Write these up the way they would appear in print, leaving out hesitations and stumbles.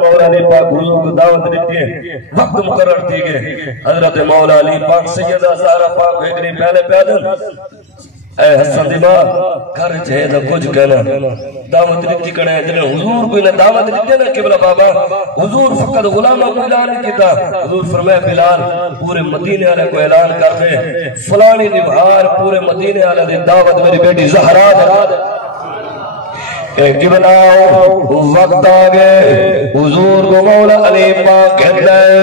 مولا علی پاک حضور کو دعوت دیتی ہے، وقت مقرر تھی گئے، حضرت مولا علی پاک سیدہ زہرا پاک ایک نہیں پہلے پیدل اے حسن دماغ گھر چاہے دا کچھ کہنا دعوت دیتی کڑے جنہیں حضور کو انہیں دعوت دیتی نا قبلہ بابا حضور فقط غلامہ کو اعلان کیتا حضور فرمائے بلال پورے مدینے والے کو اعلان کر دے فلانی نبھار پورے مدینے والے دی دعوت میری بیٹی زہرا دے قبلہ وقت آگے حضور کو مولا علی پاک کہتا ہے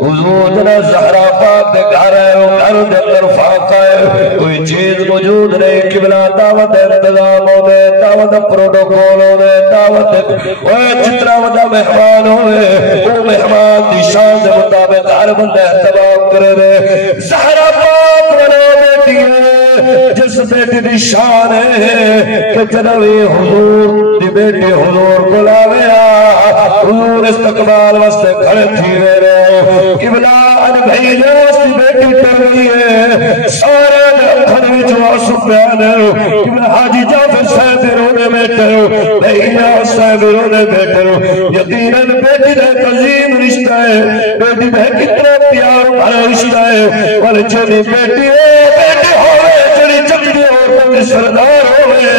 حضور جنہ زہرا پاک دے گھر ہے وہ گھر دے اندر فاقہ ہے کوئی چیز موجود نہیں قبلہ دعوت انتظام ہو دے دعوت پروٹوکول ہو دے دعوت جتنا ودا مہمان ہوئے وہ مہمان دی شان دے مطابق ہر بندہ احتمام کرے دے زہرا پاک بنا بیٹی ہے جس بیٹی دی شان ہے کہ جنوی حضور دی بیٹی حضور کو لاویا حضور استقبال واسطے کھڑے تھی رہے قبلہ ان بھائی جاس دی بیٹی ٹر گئی ہے سارے دکھن وچ واسو بیان قبلہ حاجی جعفر صاحب رونے بیٹھے بھائی جاس صاحب رونے بیٹھے یقیناً بیٹی دا ایک عظیم رشتہ ہے بیٹی دا کتنا پیار بھرا رشتہ ہے اور جنی بیٹی ہوئے جنی چکری اور کوئی سردار ہوئے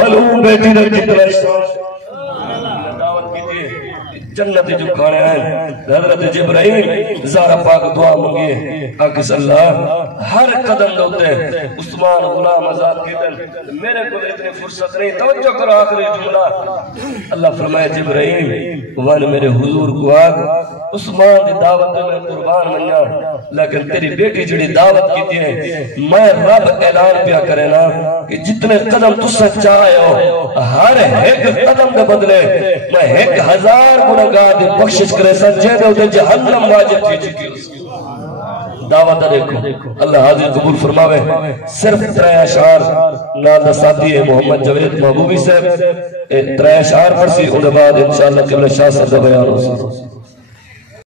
بلوں بیٹی دا کتنا جنت جو کھانے ہیں حضرت جبرائیل زہرا پاک دعا مانگیے آقا اللہ ہر قدم دوتے عثمان غلام آزاد کی دل میرے کو اتنی فرصت نہیں توجہ کرو آخری جملہ اللہ فرمائے جبرائیل وان میرے حضور کو آگ عثمان دی دعوت میں قربان منیا لیکن تیری بیٹی جڑی دعوت کی تھی میں رب اعلان پیا کرے نا کہ جتنے قدم تُس سے چاہے ہو ہر ایک قدم کے بدلے میں 1000 گناہگار دی بخشش کرے سجے دے ہوتے جہنم واجب تھی چکی اس کی دعوت دیکھو اللہ حاضر قبول فرماوے صرف 3 اشعار نادہ ساتھی ہے محمد جوید محبوبی سے 3 اشعار پڑھ سی انہیں بعد انشاءاللہ قبل شاہ صدر بیان ہو سی